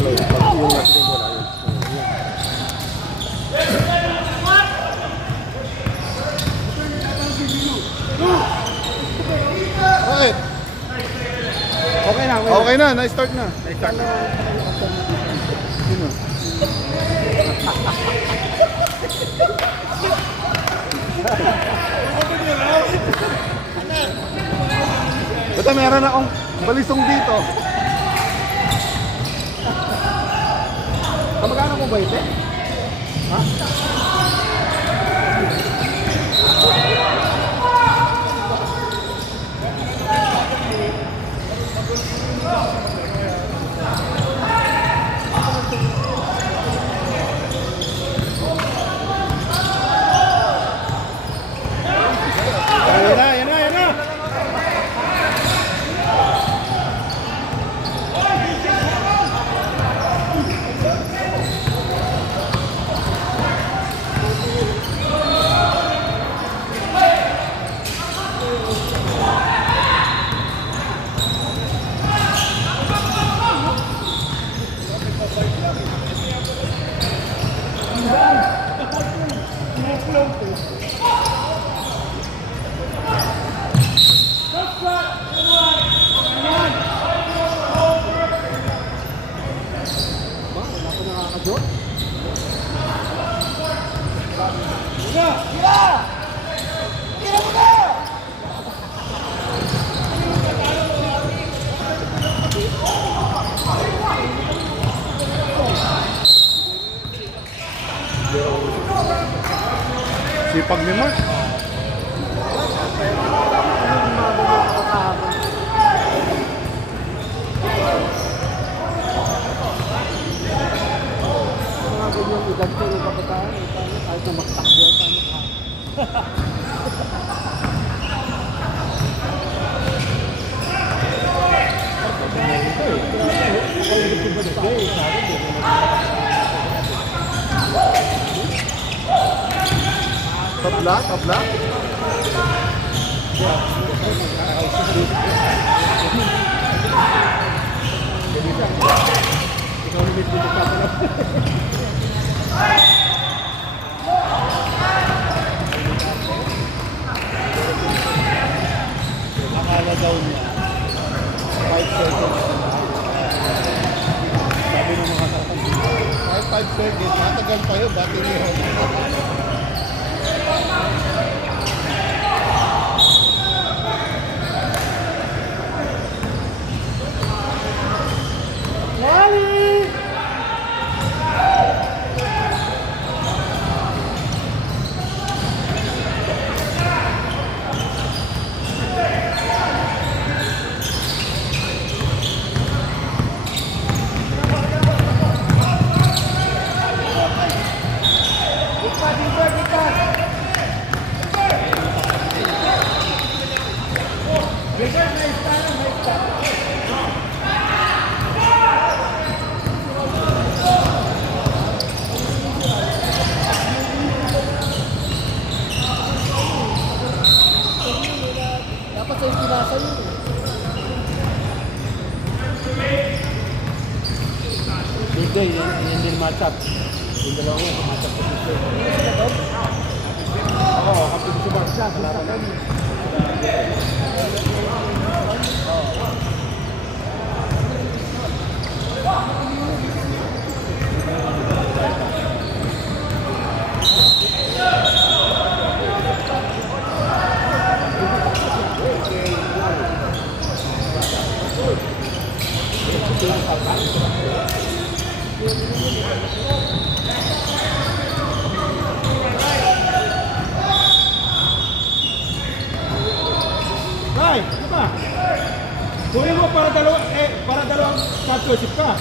galaw. Pag yung natin yung bola, yun. Bakit? Okay na. Okay na, na-start na. Na-start na. Sino? Basta meron akong balisong dito. Kamagana mo ba ito? Ha? Yan na. Sipag ni Mark. Tabla. Ikaw ulit dito pa pala. Akala daw niya 5 seconds. Sabi ng mga tatang 5 seconds. Matagal pa yun. Bakit yun? dapat sa istinasa yun. Hindi, yan din matchup. Yung dalawa nga, matchup sa pistol. Ako, kapag gusto ba siya, kalaban namin. Ay, ano ba? Kunin mo para dalawang partnership ka.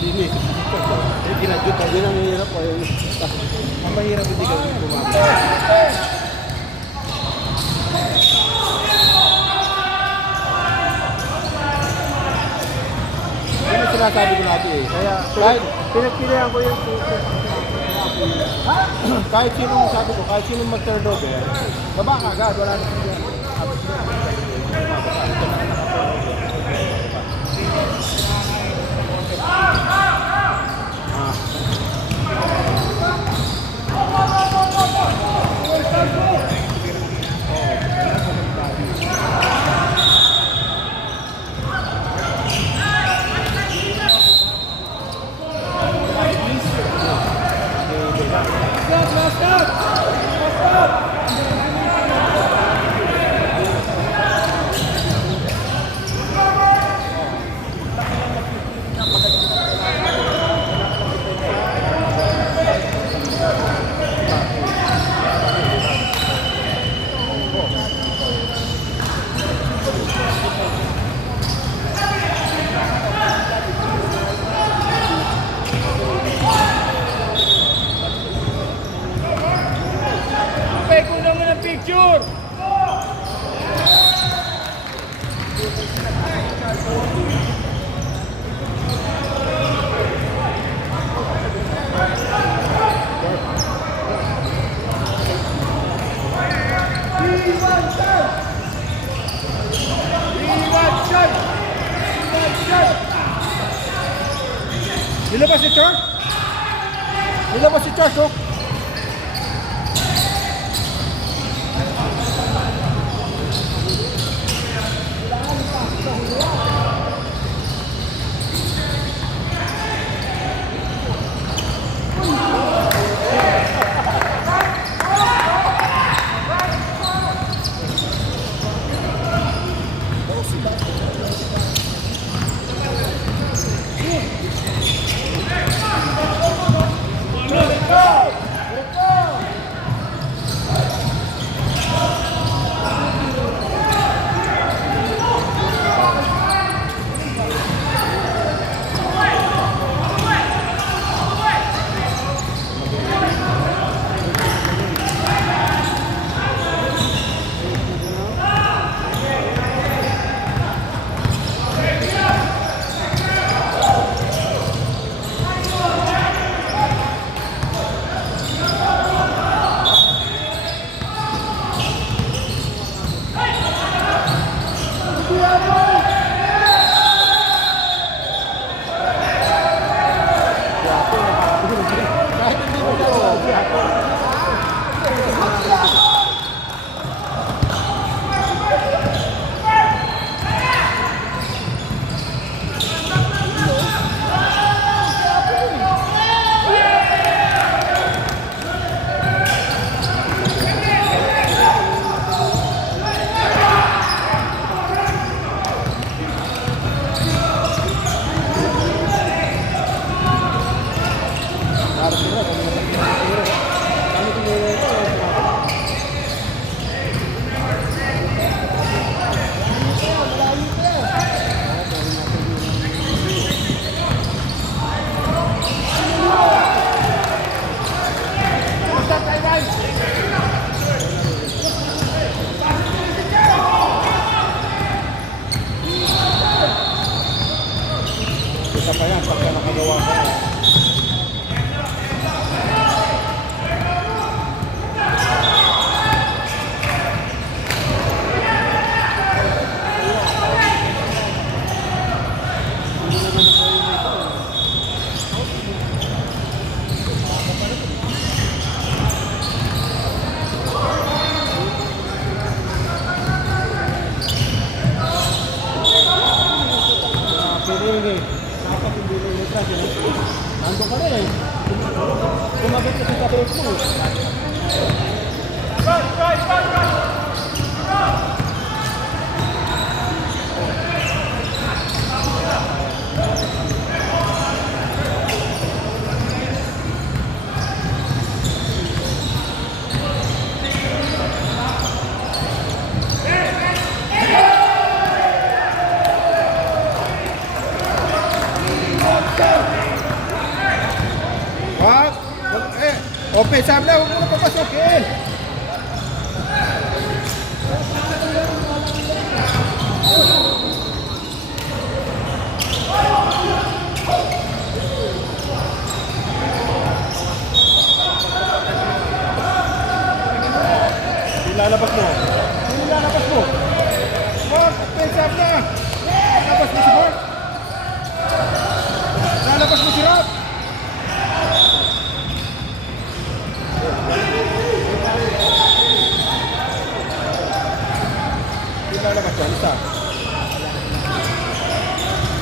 Linis. Eh, ginadyo pa. Yun ang hirap po. Ang mahirap hindi ka bumaba. Yun ang sinasabi ko natin eh. Kaya kahit pinagpilihan ko yung kahit sinong sabi ko, kahit sinong mag-turnover, baba ka agad, wala na siya. Picture! Nilabas si Charles? Nilabas si Charles, oh. Isa pa yan, pagka nakagawa ka. Nandun ka na eh. Kumabit ka sa kapit mo eh. Go! Ope, sabi na, huwag mo na papasukin. Ilalabas mo. Ilalabas mo. Mark, open, sabi na. Lalabas mo si Mark. Lalabas mo si Rob. Lalabas yan, isa.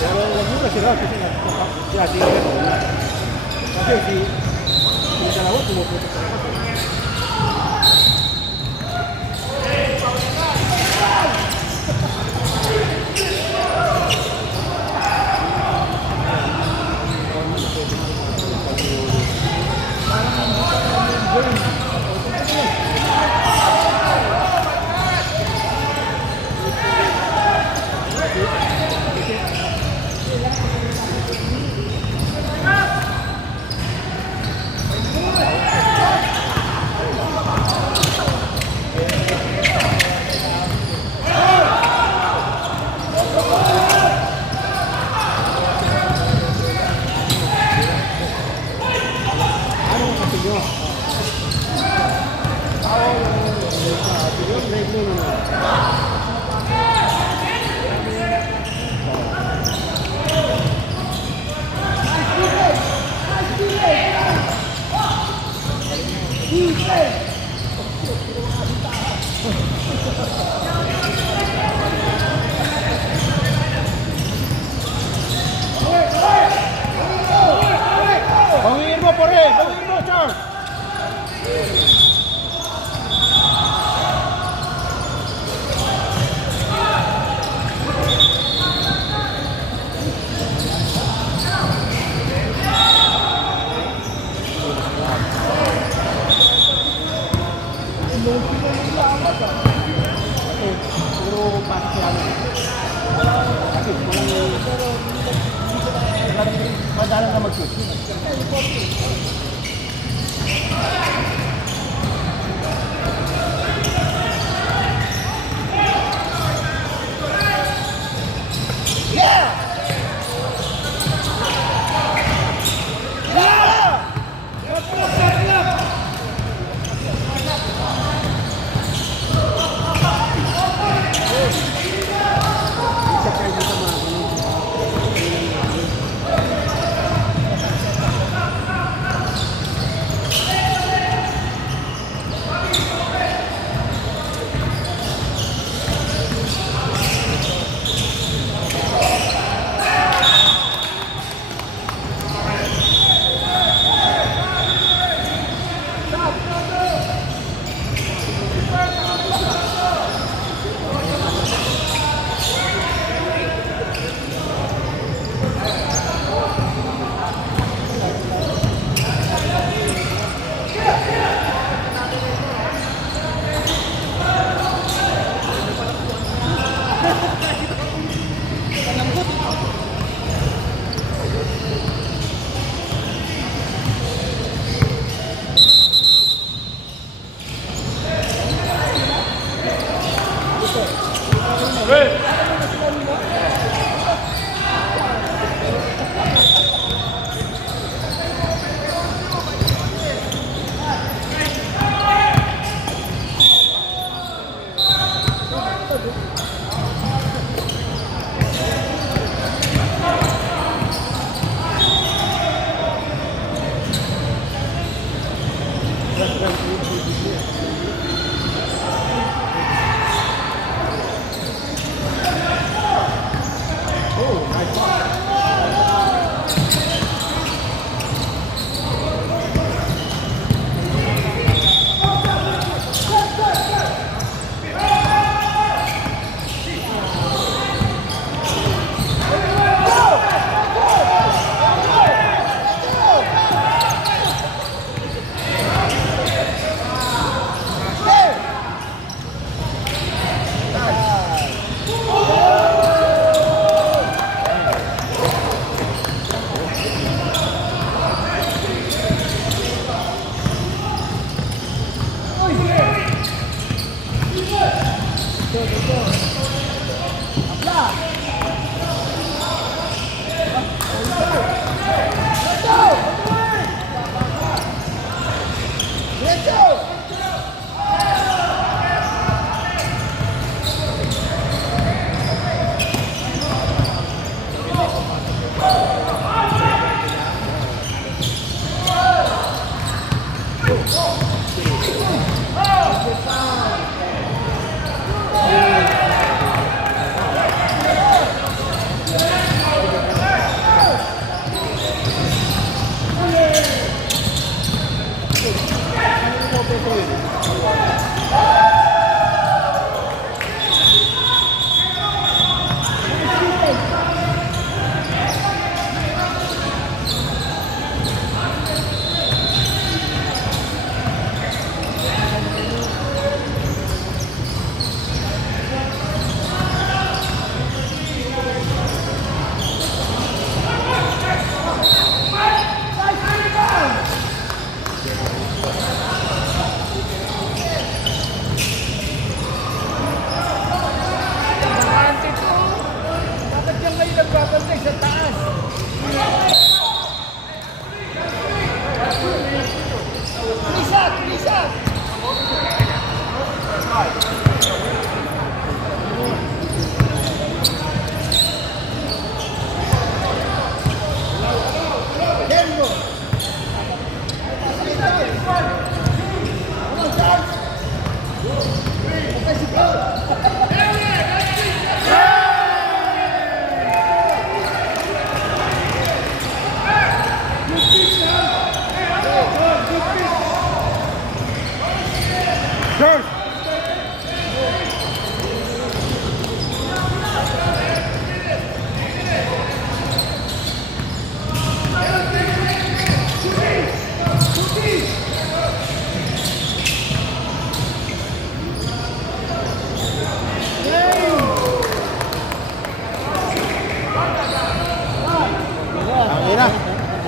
Pero huwag mo na si Rob kasi tingnan mo. Kasi si dalawa pumuputok sa ako. Bangin mo, pare! Bangin mo, Charles! Puro pasok siya. Kasi walang madalang na mag-shoot.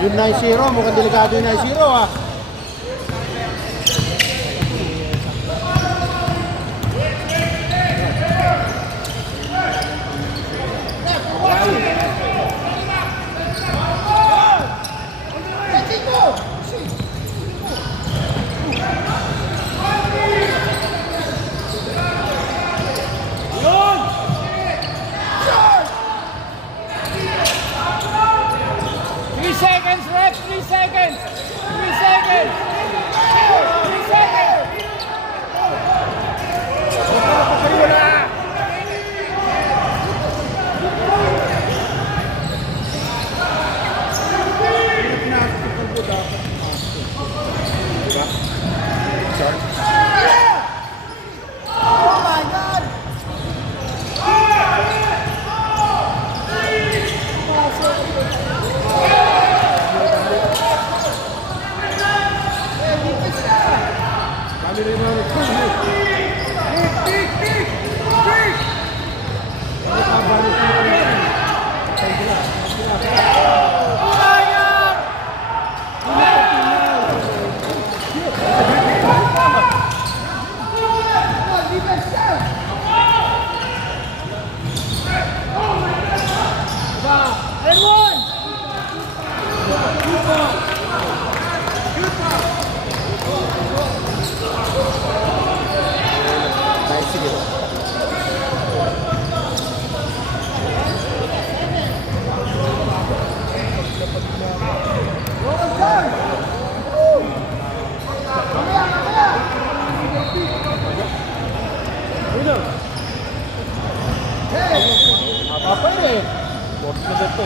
Yung 9-0, mukhang delikado yung 9-0 ah. Seconds, ref, 3 seconds. 3 seconds. 3 seconds. Kami rin mga And one. apa ini? Bot na dito.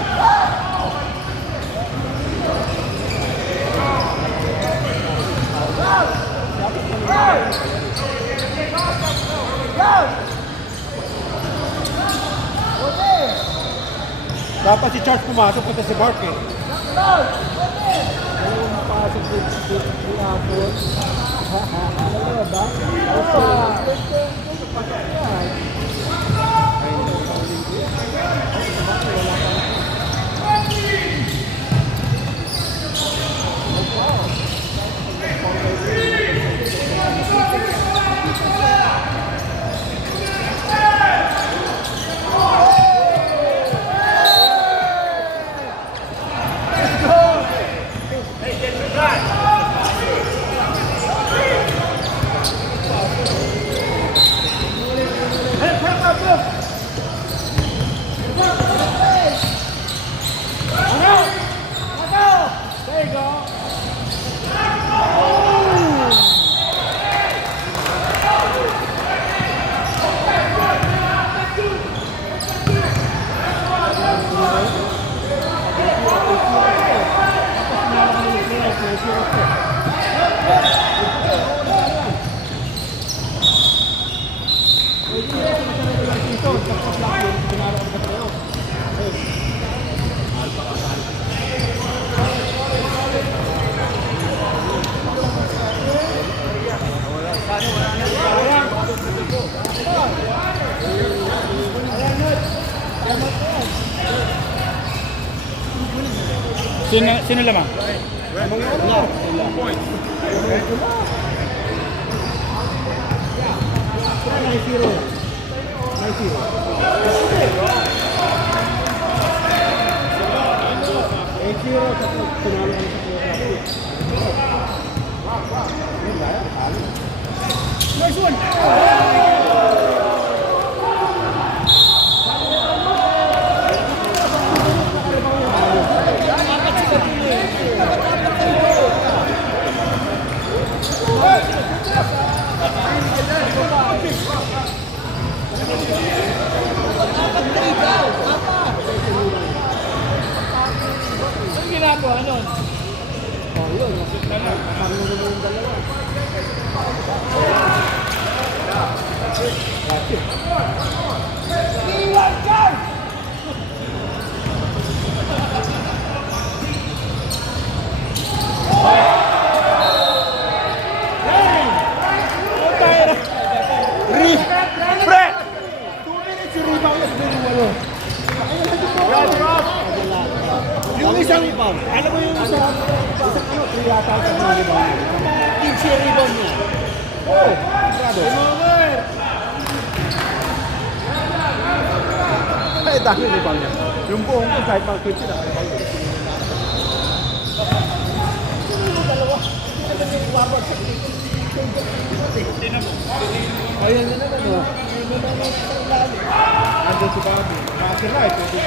Dapat si Charles pumasok pati si Mark eh. Dalawang pasok dito hapon. Dalawa ba? There you go. Sino lamang? Nice one. Ang ginagawa nun? Iwan ka! Fred! 2 minutes yung rebound na sabi yung walo. Yung isang, alam mo yung isa, yata sa mga rebound. 15 rebound niya. Oo, sigurado. Ay, dahil rebound niya. Yung buong ko kahit pang 15 na rebound niya. Ayan na naman o. Andun si Bobby. Kasi na, pwede.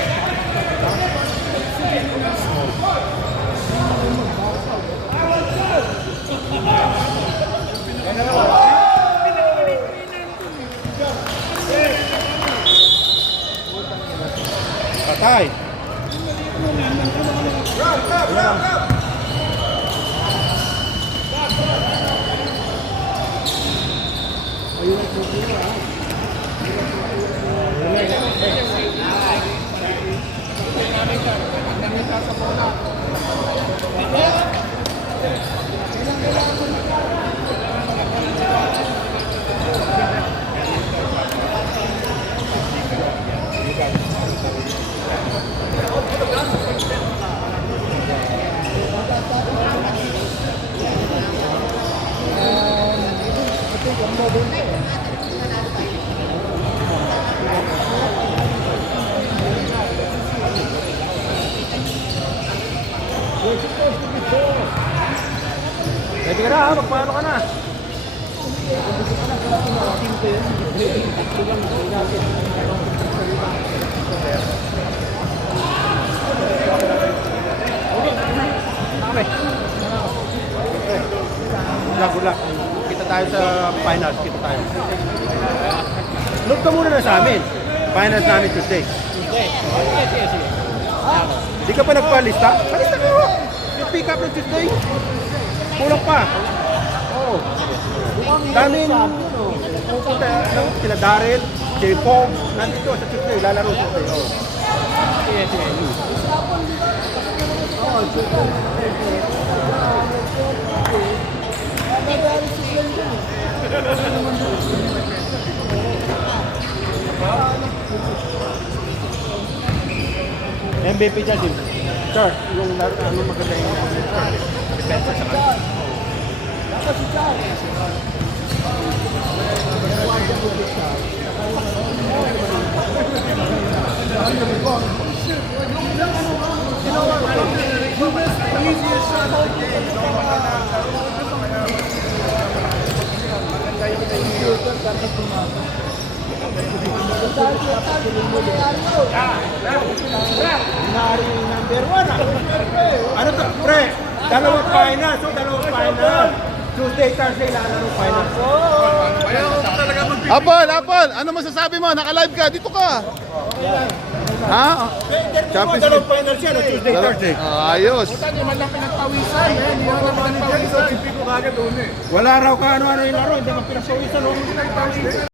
Patay. Pwede ka na ha, magpaano ka na. Good luck. Kita tayo sa finals, kita tayo. Look ka muna na sa amin. Finals namin Tuesday. Di ka pa nagpalista? Palista ka! Yung pick up ng Tuesday. Kulang pa. Oo. Daming pupunta lang sila Daryl, J. Pong, nandito sa Tuesday, lalaro sa Tuesday. Oo. Sige, sige. MVP dyan, Jim. Sir, yung ano maganda yung defense sa kanya. Ano to? Pre, dalawang final. So, dalawang final. Tuesday, Thursday, lalaro final. Apol, ano masasabi mo? Naka-live ka, dito ka. Ha? Champions dalawang final siya, no? Tuesday, Thursday. Ayos. Wala raw ka ano-ano yung laro, hindi ka pinagpawisan.